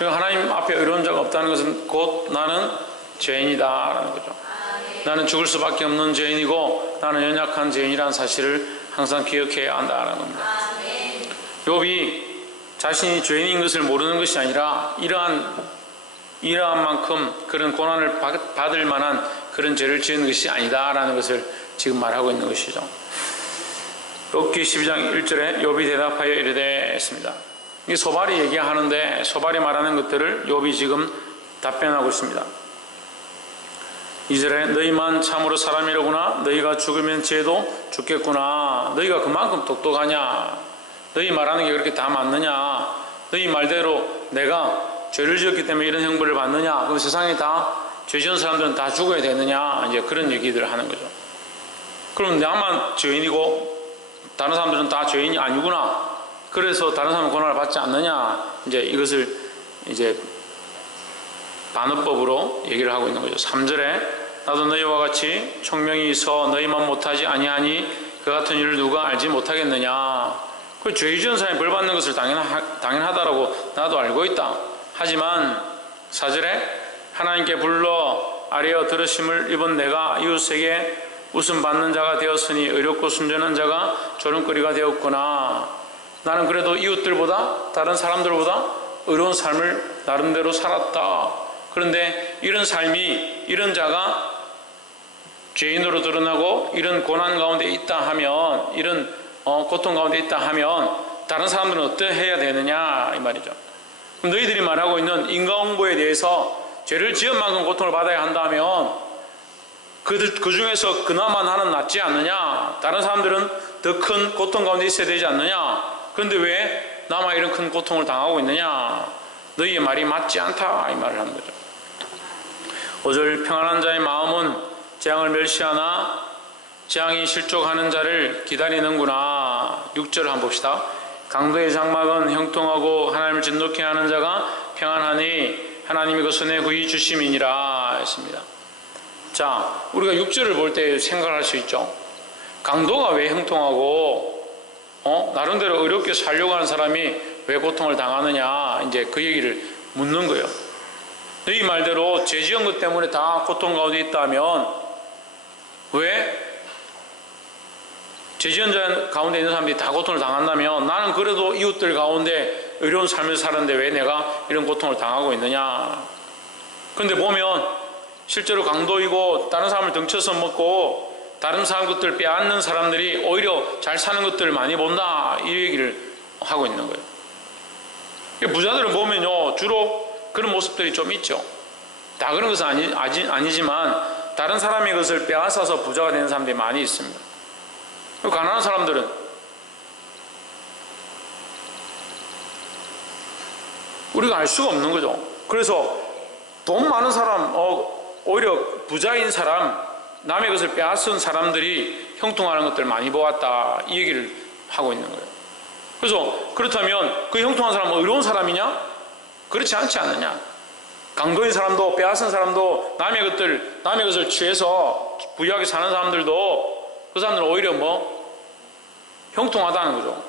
그러니까 하나님 앞에 의로운 자가 없다는 것은 곧 나는 죄인이다라는 거죠. 나는 죽을 수밖에 없는 죄인이고 나는 연약한 죄인이라는 사실을 항상 기억해야 한다는 겁니다. 욥이 자신이 죄인인 것을 모르는 것이 아니라 이러한 만큼 그런 고난을 받을 만한 그런 죄를 지은 것이 아니다라는 것을 지금 말하고 있는 것이죠. 욥기 12장 1절에 욥이 대답하여 이르되 했습니다. 이 소발이 얘기하는데 소발이 말하는 것들을 욥이 지금 답변하고 있습니다. 2절에 너희만 참으로 사람이로구나. 너희가 죽으면 죄도 죽겠구나. 너희가 그만큼 똑똑하냐. 너희 말하는 게 그렇게 다 맞느냐. 너희 말대로 내가 죄를 지었기 때문에 이런 형벌을 받느냐. 그럼 세상에 다 죄 지은 사람들은 다 죽어야 되느냐. 이제 그런 얘기들을 하는 거죠. 그럼 나만 죄인이고 다른 사람들은 다 죄인이 아니구나. 그래서 다른 사람은 고난을 받지 않느냐. 이제 이것을 이제 반어법으로 얘기를 하고 있는 거죠. 3절에 나도 너희와 같이 총명이 있어 너희만 못하지 아니하니 그 같은 일을 누가 알지 못하겠느냐. 그 죄 지은 사람이 벌 받는 것을 당연하다라고 나도 알고 있다. 하지만 4절에 하나님께 불러 아뢰어 들으심을 입은 내가 이웃에게 웃음 받는 자가 되었으니 의롭고 순전한 자가 조롱거리가 되었구나. 나는 그래도 이웃들보다 다른 사람들보다 의로운 삶을 나름대로 살았다. 그런데 이런 삶이 이런 자가 죄인으로 드러나고 이런 고난 가운데 있다 하면 이런 고통 가운데 있다 하면 다른 사람들은 어떻게 해야 되느냐 이 말이죠. 그럼 너희들이 말하고 있는 인과응보에 대해서 죄를 지은 만큼 고통을 받아야 한다면 그 중에서 그나마 나는 낫지 않느냐. 다른 사람들은 더 큰 고통 가운데 있어야 되지 않느냐. 그런데 왜 나만 이런 큰 고통을 당하고 있느냐. 너희의 말이 맞지 않다 이 말을 하는 거죠. 5절 평안한 자의 마음은 재앙을 멸시하나 재앙이 실족하는 자를 기다리는구나. 6절을 한번 봅시다. 강도의 장막은 형통하고 하나님을 진노케 하는 자가 평안하니 하나님이 그 손에 후히 주심이니라 했습니다. 자, 우리가 6절을 볼 때 생각할 수 있죠. 강도가 왜 형통하고 나름대로 어렵게 살려고 하는 사람이 왜 고통을 당하느냐 이제 그 얘기를 묻는 거예요. 너희 말대로 죄 지은 것 때문에 다 고통 가운데 있다면 왜 죄 지은 자 가운데 있는 사람들이 다 고통을 당한다면 나는 그래도 이웃들 가운데 의로운 삶을 사는데 왜 내가 이런 고통을 당하고 있느냐. 그런데 보면 실제로 강도이고 다른 사람을 등쳐서 먹고 다른 사람 것들 빼앗는 사람들이 오히려 잘 사는 것들을 많이 본다 이 얘기를 하고 있는 거예요. 부자들을 보면요 주로 그런 모습들이 좀 있죠. 다 그런 것은 아니지만 다른 사람의 것을 빼앗아서 부자가 되는 사람들이 많이 있습니다. 가난한 사람들은 우리가 알 수가 없는 거죠. 그래서 돈 많은 사람 오히려 부자인 사람 남의 것을 빼앗은 사람들이 형통하는 것들을 많이 보았다 이 얘기를 하고 있는 거예요. 그래서 그렇다면 그 형통한 사람은 의로운 사람이냐? 그렇지 않지 않느냐. 강도인 사람도 빼앗은 사람도 남의 것을 취해서 부유하게 사는 사람들도 그 사람들은 오히려 형통하다는 거죠.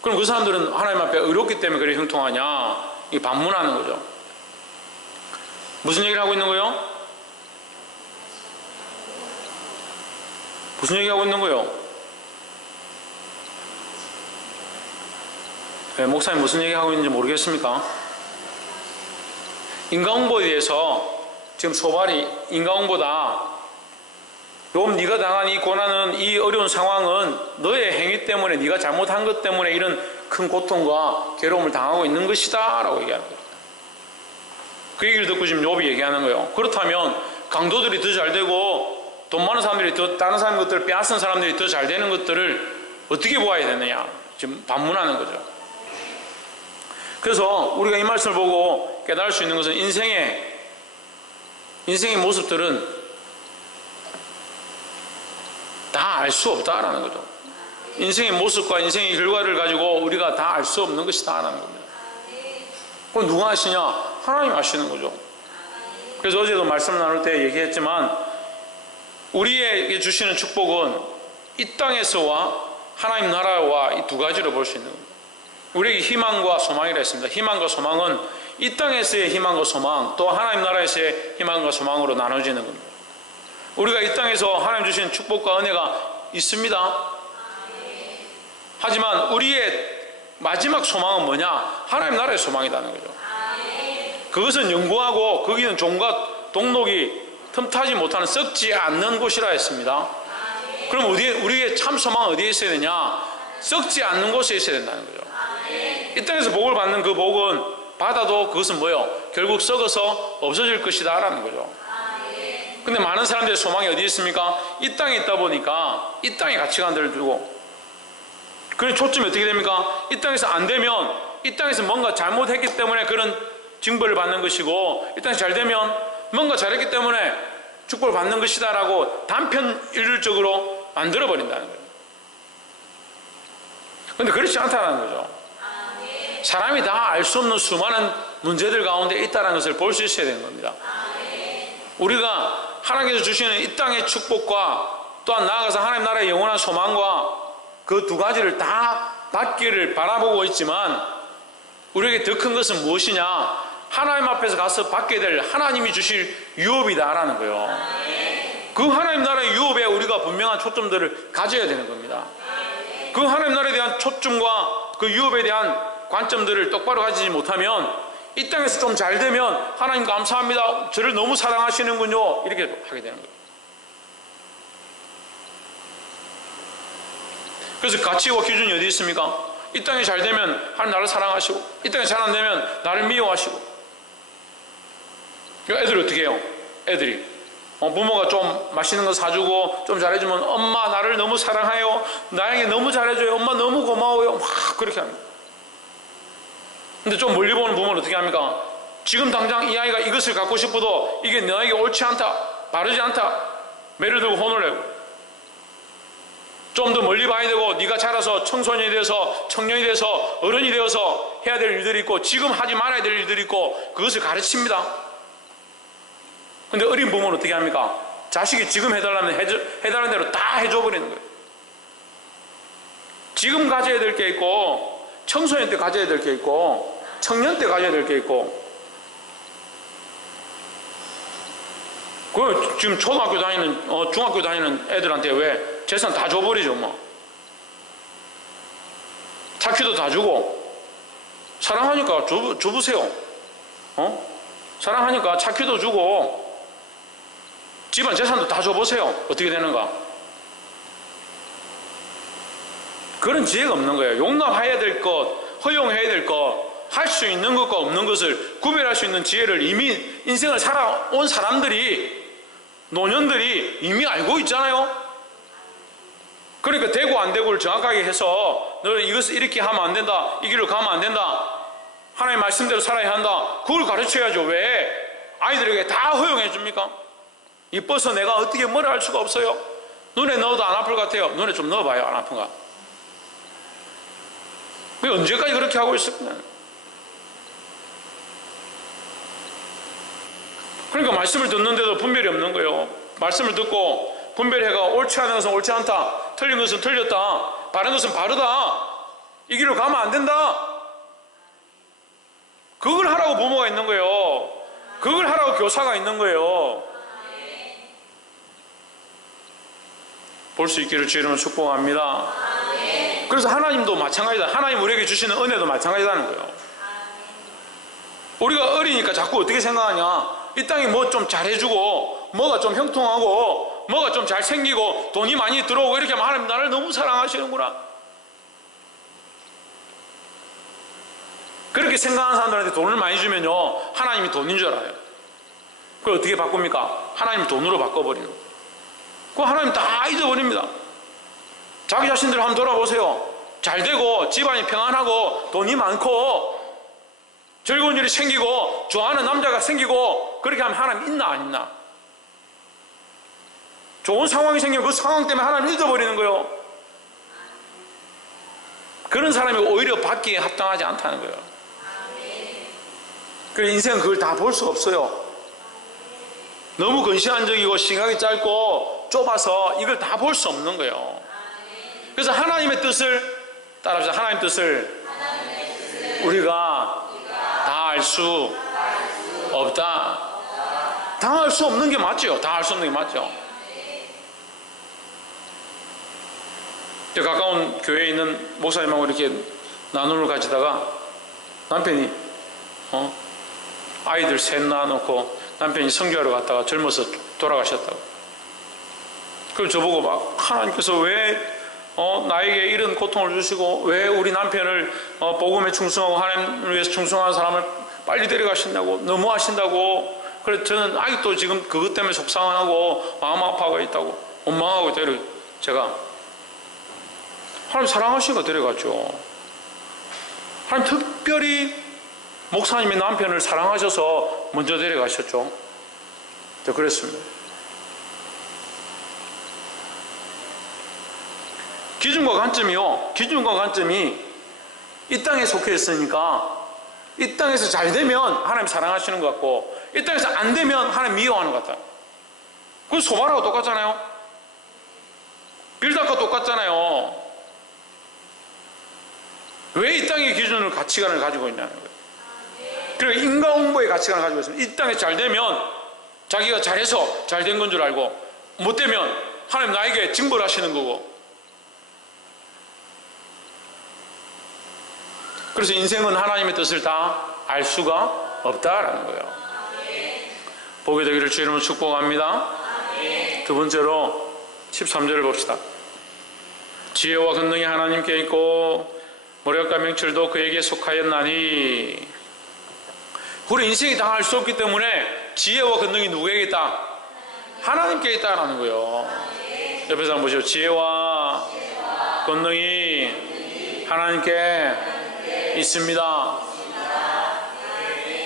그럼 그 사람들은 하나님 앞에 의롭기 때문에 그래 형통하냐? 이 반문하는 거죠. 무슨 얘기를 하고 있는 거예요? 무슨 얘기하고 있는 거예요? 네, 목사님 무슨 얘기하고 있는지 모르겠습니까? 인과응보에 대해서 지금 소발이 인과응보다 욥 네가 당한 이 고난은 이 어려운 상황은 너의 행위 때문에 네가 잘못한 것 때문에 이런 큰 고통과 괴로움을 당하고 있는 것이다 라고 얘기하는 거예요. 그 얘기를 듣고 지금 욥이 얘기하는 거예요. 그렇다면 강도들이 더 잘 되고 돈 많은 사람들이 더 다른 사람 것들을 빼앗은 사람들이 더 잘 되는 것들을 어떻게 보아야 되느냐 지금 반문하는 거죠. 그래서 우리가 이 말씀을 보고 깨달을 수 있는 것은 인생의 모습들은 다 알 수 없다라는 거죠. 인생의 모습과 인생의 결과를 가지고 우리가 다 알 수 없는 것이다라는 겁니다. 그건 누가 아시냐? 하나님 아시는 거죠. 그래서 어제도 말씀 나눌 때 얘기했지만 우리에게 주시는 축복은 이 땅에서와 하나님 나라와 이 두 가지로 볼 수 있는 겁니다. 우리에게 희망과 소망이라 했습니다. 희망과 소망은 이 땅에서의 희망과 소망, 또 하나님 나라에서의 희망과 소망으로 나눠지는 겁니다. 우리가 이 땅에서 하나님 주신 축복과 은혜가 있습니다. 하지만 우리의 마지막 소망은 뭐냐? 하나님 나라의 소망이라는 거죠. 그것은 영구하고 거기는 종과 동록이 틈타지 못하는 썩지 않는 곳이라 했습니다. 그럼 우리의 참 소망은 어디에 있어야 되냐? 썩지 않는 곳에 있어야 된다는 거죠. 이 땅에서 복을 받는 그 복은 받아도 그것은 뭐예요? 결국 썩어서 없어질 것이다 라는 거죠. 근데 많은 사람들의 소망이 어디 있습니까? 이 땅에 있다 보니까 이 땅의 가치관들을 두고, 그런 초점이 어떻게 됩니까? 이 땅에서 안 되면 이 땅에서 뭔가 잘못했기 때문에 그런 징벌을 받는 것이고, 이 땅에서 잘 되면 뭔가 잘했기 때문에 축복을 받는 것이다 라고 단편 일률적으로 만들어버린다는 거예요. 근데 그렇지 않다는 거죠. 사람이 다 알 수 없는 수많은 문제들 가운데 있다는 것을 볼 수 있어야 되는 겁니다. 우리가 하나님께서 주시는 이 땅의 축복과 또한 나아가서 하나님 나라의 영원한 소망과 그 두 가지를 다 받기를 바라보고 있지만, 우리에게 더 큰 것은 무엇이냐? 하나님 앞에서 가서 받게 될 하나님이 주실 유업이다라는 거예요. 그 하나님 나라의 유업에 우리가 분명한 초점들을 가져야 되는 겁니다. 그 하나님 나라에 대한 초점과 그 유업에 대한 관점들을 똑바로 가지지 못하면 이 땅에서 좀 잘 되면 하나님 감사합니다, 저를 너무 사랑하시는군요, 이렇게 하게 되는 거예요. 그래서 가치와 기준이 어디 있습니까? 이 땅이 잘 되면 하나님 나를 사랑하시고, 이 땅이 잘 안 되면 나를 미워하시고. 애들이 어떻게 해요? 애들이 부모가 좀 맛있는 거 사주고 좀 잘해주면 엄마 나를 너무 사랑해요, 나에게 너무 잘해줘요, 엄마 너무 고마워요, 막 그렇게 합니다. 근데 좀 멀리 보는 부모는 어떻게 합니까? 지금 당장 이 아이가 이것을 갖고 싶어도 이게 너에게 옳지 않다, 바르지 않다, 매를 들고 혼을 내고, 좀 더 멀리 봐야 되고, 네가 자라서 청소년이 돼서 청년이 돼서 어른이 되어서 해야 될 일들이 있고 지금 하지 말아야 될 일들이 있고, 그것을 가르칩니다. 근데 어린 부모는 어떻게 합니까? 자식이 지금 해달라면 해달라는 대로 다 해줘버리는 거예요. 지금 가져야 될 게 있고, 청소년 때 가져야 될 게 있고, 청년 때 가져야 될 게 있고. 그 지금 초등학교 다니는 중학교 다니는 애들한테 왜 재산 다 줘버리죠 뭐. 차키도 다 주고, 사랑하니까 줘보세요. 사랑하니까 차키도 주고 집안 재산도 다 줘보세요. 어떻게 되는가? 그런 지혜가 없는 거예요. 용납해야 될 것, 허용해야 될 것, 할 수 있는 것과 없는 것을 구별할 수 있는 지혜를 이미 인생을 살아온 사람들이, 노년들이 이미 알고 있잖아요. 그러니까 되고 안 되고를 정확하게 해서 너는 이것을 이렇게 하면 안 된다, 이 길로 가면 안 된다, 하나님의 말씀대로 살아야 한다, 그걸 가르쳐야죠. 왜 아이들에게 다 허용해 줍니까? 이뻐서 내가 어떻게 뭐라 할 수가 없어요. 눈에 넣어도 안 아플 것 같아요. 눈에 좀 넣어봐요, 안 아픈가? 왜 언제까지 그렇게 하고 있을 거냐? 그러니까 말씀을 듣는데도 분별이 없는 거예요. 말씀을 듣고 분별해가 옳지 않은 것은 옳지 않다, 틀린 것은 틀렸다, 바른 것은 바르다, 이 길로 가면 안 된다, 그걸 하라고 부모가 있는 거예요. 그걸 하라고 교사가 있는 거예요. 볼 수 있기를 주의 이름으로 축복합니다. 그래서 하나님도 마찬가지다. 하나님 우리에게 주시는 은혜도 마찬가지다는 거예요. 우리가 어리니까 자꾸 어떻게 생각하냐? 이 땅에 뭐 좀 잘해주고, 뭐가 좀 형통하고, 뭐가 좀 잘생기고, 돈이 많이 들어오고, 이렇게 하면 하나님 나를 너무 사랑하시는구나. 그렇게 생각하는 사람들한테 돈을 많이 주면요, 하나님이 돈인 줄 알아요. 그걸 어떻게 바꿉니까? 하나님 돈으로 바꿔버리는 거예요. 그거 하나님 다 잊어버립니다. 자기 자신들 한번 돌아보세요. 잘 되고 집안이 평안하고 돈이 많고 즐거운 일이 생기고 좋아하는 남자가 생기고, 그렇게 하면 하나님 있나 안 있나? 좋은 상황이 생기면 그 상황 때문에 하나님 잊어버리는 거예요. 그런 사람이 오히려 받기에 합당하지 않다는 거예요. 그래서 인생은 그걸 다 볼 수가 없어요. 너무 근시안적이고 시각이 짧고 좁아서 이걸 다 볼 수 없는 거예요. 그래서 하나님의 뜻을 따라합시다. 하나님의 뜻을 우리가 다 당할 수 없다. 당할 수 없는 게 맞죠. 당할 수 없는 게 맞죠. 가까운 교회에 있는 목사님하고 이렇게 나눔을 가지다가 남편이 아이들 셋 낳아놓고 남편이 선교하러 갔다가 젊어서 돌아가셨다고. 그걸 저보고 막 하나님께서 왜 나에게 이런 고통을 주시고 왜 우리 남편을 복음에 충성하고 하나님을 위해서 충성하는 사람을 빨리 데려가신다고 너무하신다고. 그래서 저는 아직도 지금 그것 때문에 속상하고 마음 아파가 있다고 원망하고 제가 하나님 사랑하시니까 데려갔죠. 하나님 특별히 목사님의 남편을 사랑하셔서 먼저 데려가셨죠. 저 그랬습니다. 기준과 관점이 이 땅에 속해 있으니까 이 땅에서 잘 되면 하나님 사랑하시는 것 같고 이 땅에서 안 되면 하나님 미워하는 것 같아요. 그건 소바라고 똑같잖아요. 빌닷과 똑같잖아요. 왜 이 땅의 기준을 가치관을 가지고 있냐는 거예요. 그리고 인과응보의 가치관을 가지고 있습니다. 이 땅에 잘 되면 자기가 잘해서 잘 된 건 줄 알고 못 되면 하나님 나에게 징벌하시는 거고. 그래서 인생은 하나님의 뜻을 다 알 수가 없다라는 거예요. 보게 되기를 주 이름으로 축복합니다. 두 번째로 13절을 봅시다. 지혜와 권능이 하나님께 있고 모략과 명철도 그에게 속하였나니. 우리 인생이 당할 수 없기 때문에 지혜와 권능이 누구에게 있다? 하나님께 있다라는 거예요. 옆에서 한번 보시죠. 지혜와 권능이 하나님께 있습니다.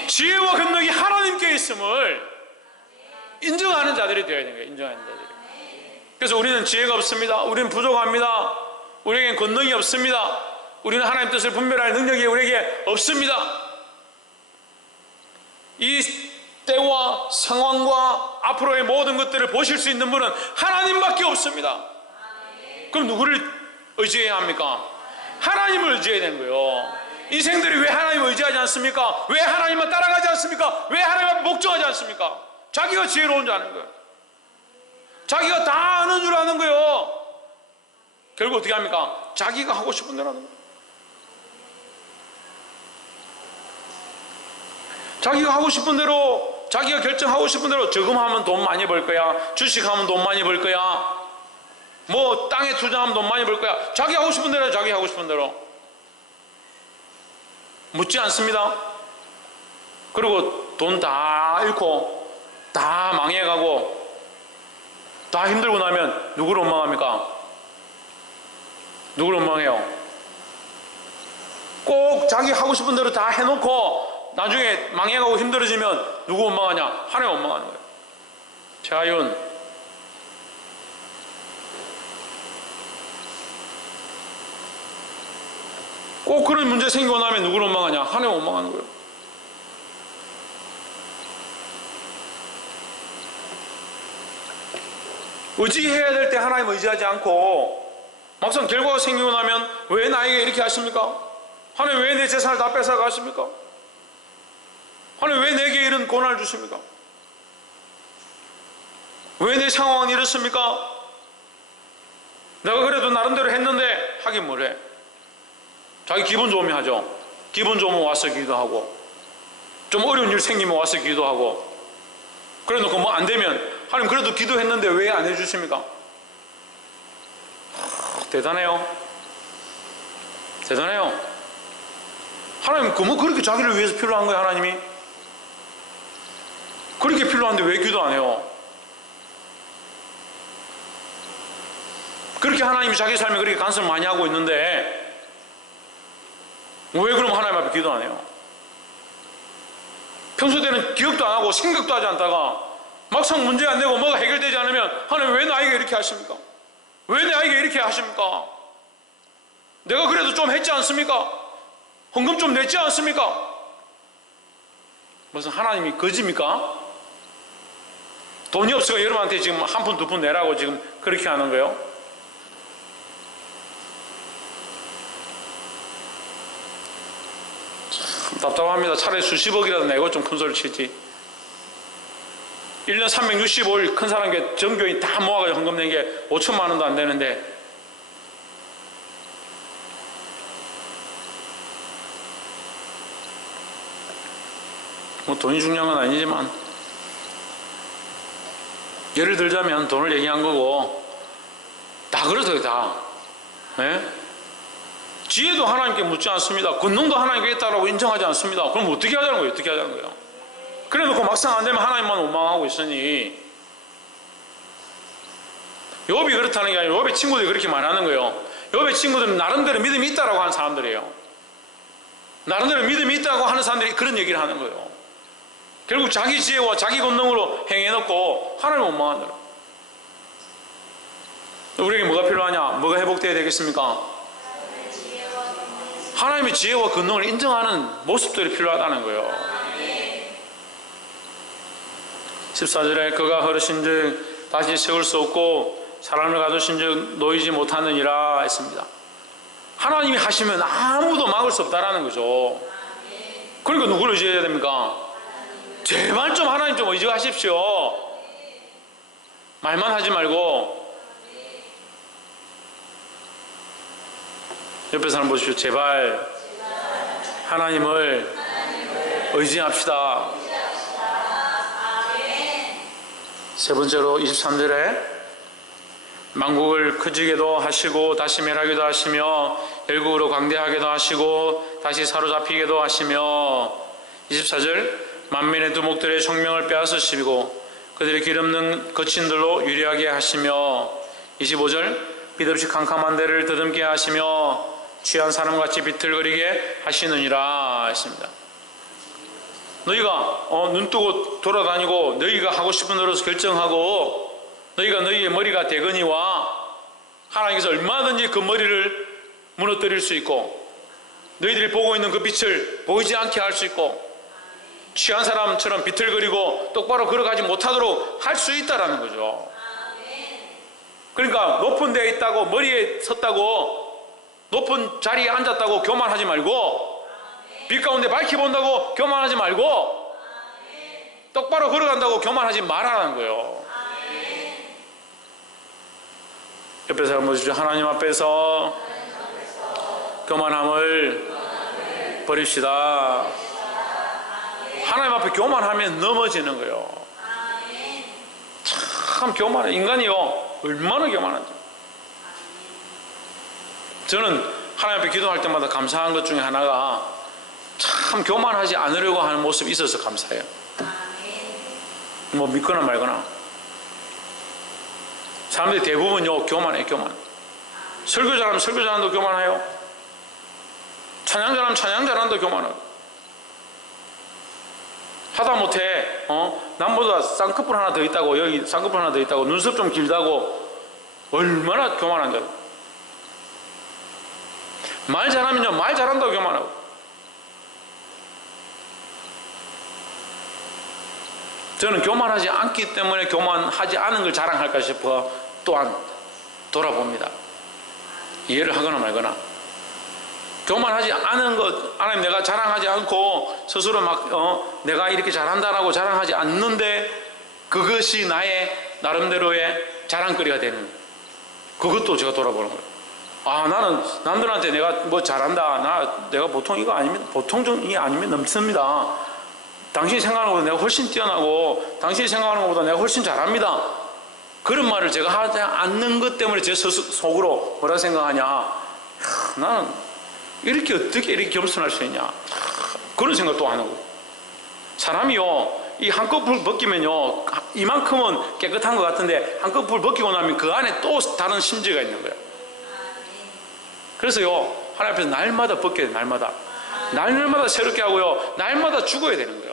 지혜와 권능이 하나님께 있음을 인정하는 자들이 되어야 되는 거예요. 인정하는 자들이. 그래서 우리는 지혜가 없습니다. 우리는 부족합니다. 우리에겐 권능이 없습니다. 우리는 하나님 뜻을 분별할 능력이 우리에게 없습니다. 이 때와 상황과 앞으로의 모든 것들을 보실 수 있는 분은 하나님밖에 없습니다. 그럼 누구를 의지해야 합니까? 하나님을 의지해야 되는 거예요. 인생들이 왜 하나님을 의지하지 않습니까? 왜 하나님만 따라가지 않습니까? 왜 하나님만 목적하지 않습니까? 자기가 지혜로운 줄 아는 거예요. 자기가 다 아는 줄 아는 거예요. 결국 어떻게 합니까? 자기가 하고 싶은 대로 하는 거예요. 자기가 하고 싶은 대로, 자기가 결정하고 싶은 대로 저금하면 돈 많이 벌 거야, 주식하면 돈 많이 벌 거야, 뭐 땅에 투자하면 돈 많이 벌 거야. 자기 하고 싶은 대로, 자기 하고 싶은 대로 묻지 않습니다. 그리고 돈 다 잃고 다 망해가고 다 힘들고 나면 누구를 원망합니까? 누구를 원망해요? 꼭 자기 하고 싶은 대로 다 해놓고 나중에 망해가고 힘들어지면 누구 원망하냐? 하나님 원망하는 거예요. 자윤. 꼭 그런 문제 생기고 나면 누구를 원망하냐? 하나님 원망하는 거예요. 의지해야 될 때 하나님 의지하지 않고 막상 결과가 생기고 나면 왜 나에게 이렇게 하십니까? 하나님 왜 내 재산을 다 뺏어가십니까? 하나님 왜 내게 이런 고난을 주십니까? 왜 내 상황은 이렇습니까? 내가 그래도 나름대로 했는데 하긴 뭐래? 자기 기분 좋으면 하죠. 기분 좋으면 와서 기도하고 좀 어려운 일 생기면 와서 기도하고 그래 놓고 뭐 안 되면 하나님 그래도 기도했는데 왜 안 해주십니까? 대단해요. 대단해요. 하나님 뭐 그렇게 자기를 위해서 필요한 거예요. 하나님이 그렇게 필요한데 왜 기도 안 해요? 그렇게 하나님이 자기 삶에 그렇게 간섭을 많이 하고 있는데 왜 그럼 하나님 앞에 기도 안 해요? 평소 때는 기억도 안 하고 생각도 하지 않다가 막상 문제 안 되고 뭐가 해결되지 않으면 하나님 왜 나에게 이렇게 하십니까? 왜 나에게 이렇게 하십니까? 내가 그래도 좀 했지 않습니까? 헌금 좀 냈지 않습니까? 무슨 하나님이 거짓입니까? 돈이 없어서 여러분한테 지금 한 푼 두 푼 내라고 지금 그렇게 하는 거예요? 참 답답합니다. 차라리 수십억이라도 내고 좀 큰 소리 치지. 1년 365일 큰 사람 전교인 다 모아가지고 헌금 낸 게 5천만 원도 안 되는데, 뭐 돈이 중요한 건 아니지만, 예를 들자면 돈을 얘기한 거고, 다 그렇다고요, 다. 예? 지혜도 하나님께 묻지 않습니다. 권능도 하나님께 있다고 인정하지 않습니다. 그럼 어떻게 하자는 거예요? 어떻게 하자는 거예요? 그래 놓고 막상 안 되면 하나님만 원망하고 있으니, 욥이 그렇다는 게 아니라 욥의 친구들이 그렇게 말하는 거예요. 욥의 친구들은 나름대로 믿음이 있다고 하는 사람들이에요. 나름대로 믿음이 있다고 하는 사람들이 그런 얘기를 하는 거예요. 결국 자기 지혜와 자기 권능으로 행해놓고 하나님을 원망한다. 우리에게 뭐가 필요하냐? 뭐가 회복되어야 되겠습니까? 하나님의 지혜와 권능을 인정하는 모습들이 필요하다는 거예요. 14절에 그가 걸으신즉 다시 세울 수 없고 사람을 가두신즉 놓이지 못하느니라 했습니다. 하나님이 하시면 아무도 막을 수 없다라는 거죠. 그러니까 누구를 의지해야 됩니까? 제발 좀 하나님 좀 의지하십시오. 말만 하지 말고. 옆에 사람 보십시오. 제발 하나님을 의지합시다. 세 번째로 23절에 만국을 크지게도 하시고 다시 멸하기도 하시며 열국으로 광대하게도 하시고 다시 사로잡히게도 하시며 24절 만민의 두목들의 총명을 빼앗으시고 그들의 기름는 거친들로 유리하게 하시며 25절 빛없이 캄캄한 데를 더듬게 하시며 취한 사람같이 비틀거리게 하시느니라 했습니다. 너희가 눈 뜨고 돌아다니고 너희가 하고 싶은 대로 결정하고 너희가 너희의 머리가 되거니와 하나님께서 얼마든지 그 머리를 무너뜨릴 수 있고 너희들이 보고 있는 그 빛을 보이지 않게 할 수 있고 취한 사람처럼 비틀거리고 똑바로 걸어가지 못하도록 할 수 있다라는 거죠. 그러니까 높은 데에 있다고 머리에 섰다고 높은 자리에 앉았다고 교만하지 말고 빛 가운데 밝히 본다고 교만하지 말고 똑바로 걸어간다고 교만하지 말라는 거예요. 옆에 사람 보십시오. 하나님 앞에서 교만함을 버립시다. 하나님 앞에 교만하면 넘어지는 거예요. 참 교만해. 인간이요 얼마나 교만한지. 저는 하나님 앞에 기도할 때마다 감사한 것 중에 하나가 참 교만하지 않으려고 하는 모습이 있어서 감사해요. 뭐 믿거나 말거나. 사람들이 대부분요 교만해. 교만. 설교 잘하면 설교 잘한다고 교만해요. 찬양 잘하면 찬양 잘한다고 교만하고. 하다못해 남보다 쌍꺼풀 하나 더 있다고 여기 쌍꺼풀 하나 더 있다고 눈썹 좀 길다고 얼마나 교만한다. 말 잘하면요 말 잘한다고 교만하고. 저는 교만하지 않기 때문에 교만하지 않은 걸 자랑할까 싶어 또한 돌아봅니다. 이해를 하거나 말거나. 교만하지 않은 것, 하나님 내가 자랑하지 않고 스스로 막 내가 이렇게 잘한다라고 자랑하지 않는데 그것이 나의 나름대로의 자랑거리가 되는 그것도 제가 돌아보는 거예요. 아 나는 남들한테 내가 뭐 잘한다 내가 보통 이거 아니면 보통이 아니면 넘습니다. 당신이 생각하는 것보다 내가 훨씬 뛰어나고 당신이 생각하는 것보다 내가 훨씬 잘합니다. 그런 말을 제가 하지 않는 것 때문에 제 속으로 뭐라 생각하냐, 나는 이렇게 어떻게 이렇게 겸손할 수 있냐, 그런 생각도 하는 거예요. 사람이요 이 한꺼풀 벗기면요 이만큼은 깨끗한 것 같은데 한꺼풀 벗기고 나면 그 안에 또 다른 심지가 있는 거예요. 그래서요 하나님 앞에서 날마다 벗겨야 돼요. 날마다 새롭게 하고요 날마다 죽어야 되는 거예요.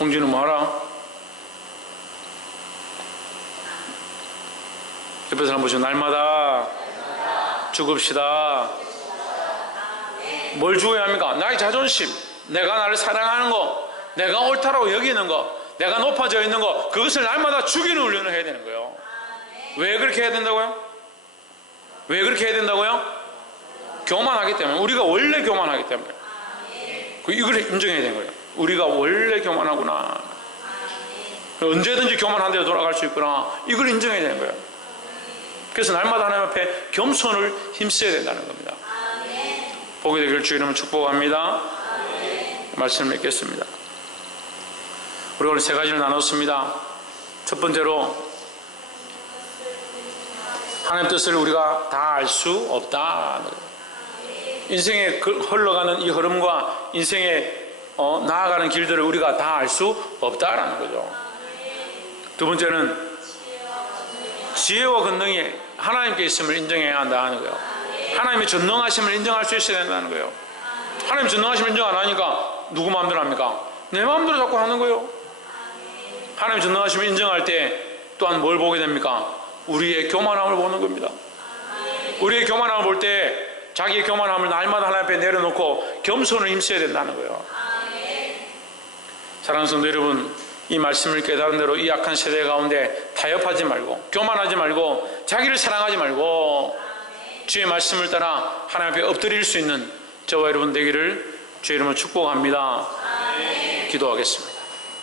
홍진우 뭐하라? 옆에 사람 보시면 날마다 죽읍시다. 뭘 죽어야 합니까? 나의 자존심, 내가 나를 사랑하는 거, 내가 옳다라고 여기는 거, 내가 높아져 있는 거, 그것을 날마다 죽이는 훈련을 해야 되는 거예요. 왜 그렇게 해야 된다고요? 왜 그렇게 해야 된다고요? 교만하기 때문에, 우리가 원래 교만하기 때문에 이걸 인정해야 되는 거예요. 우리가 원래 교만하구나, 언제든지 교만한 데로 돌아갈 수 있구나, 이걸 인정해야 되는 거예요. 그래서 날마다 하나님 앞에 겸손을 힘써야 된다는 겁니다. 복이 되기를 주의 이름으로 축복합니다. 말씀을 맺겠습니다. 우리가 오늘 세 가지를 나눴습니다. 첫 번째로, 하나님 뜻을 우리가 다 알 수 없다. 인생에 흘러가는 이 흐름과 인생에 나아가는 길들을 우리가 다 알 수 없다라는 거죠. 두 번째는 지혜와 권능이 하나님께 있음을 인정해야 한다는 거예요. 하나님의 전능하심을 인정할 수 있어야 된다는 거예요. 하나님 전능하심을 인정 안 하니까 누구 마음대로 합니까? 내 마음대로 자꾸 하는 거예요. 하나님 전능하심을 인정할 때 또한 뭘 보게 됩니까? 우리의 교만함을 보는 겁니다. 우리의 교만함을 볼 때 자기의 교만함을 날마다 하나님 앞에 내려놓고 겸손을 힘써야 된다는 거예요. 사랑하는 성도 여러분, 이 말씀을 깨달은 대로 이 약한 세대 가운데 타협하지 말고, 교만하지 말고, 자기를 사랑하지 말고 주의 말씀을 따라 하나님 앞에 엎드릴 수 있는 저와 여러분 되기를 주의 이름으로 축복합니다. 기도하겠습니다.